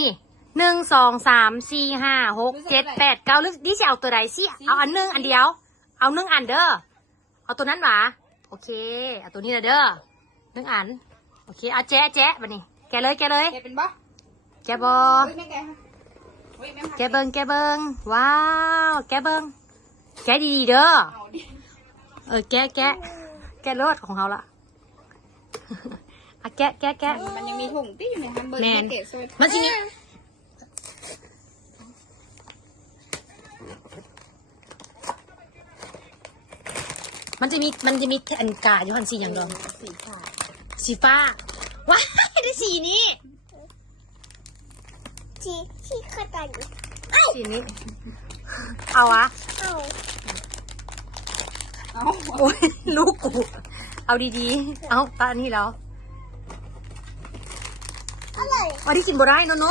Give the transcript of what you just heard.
นี่1 2 3 4 5 6 7 8 9ลึกดิจะเอาตัวใดสิเอาอันนึงอันเดียวเอา1 อันเด้อเอาตัวนั้นหวะโอเคเอาตัวนี้ละเด้อ1 อันโอเคเอาแจ๊ะบัดนี้แกะเลยแกเป็นบ่แกะบอ ไม่แกฮะแกะเบิงว้าวแกะเบิงแกะดีๆเด้อแกะรสของเขาละแกะมันยังมีถุงที่อยู่ในฮัมเบอร์เกตโซยมันสิมีมันจะมีอันกาอยู่หันสีอย่างเดียวสีฟ้าว้ายได้สีนี้สีขนาดนี้สีนี้เอาวะโอ้ยลูกกูเอาดีๆเอาตาอันนี้แล้ว อะไรวันที่กินบ่ได้โน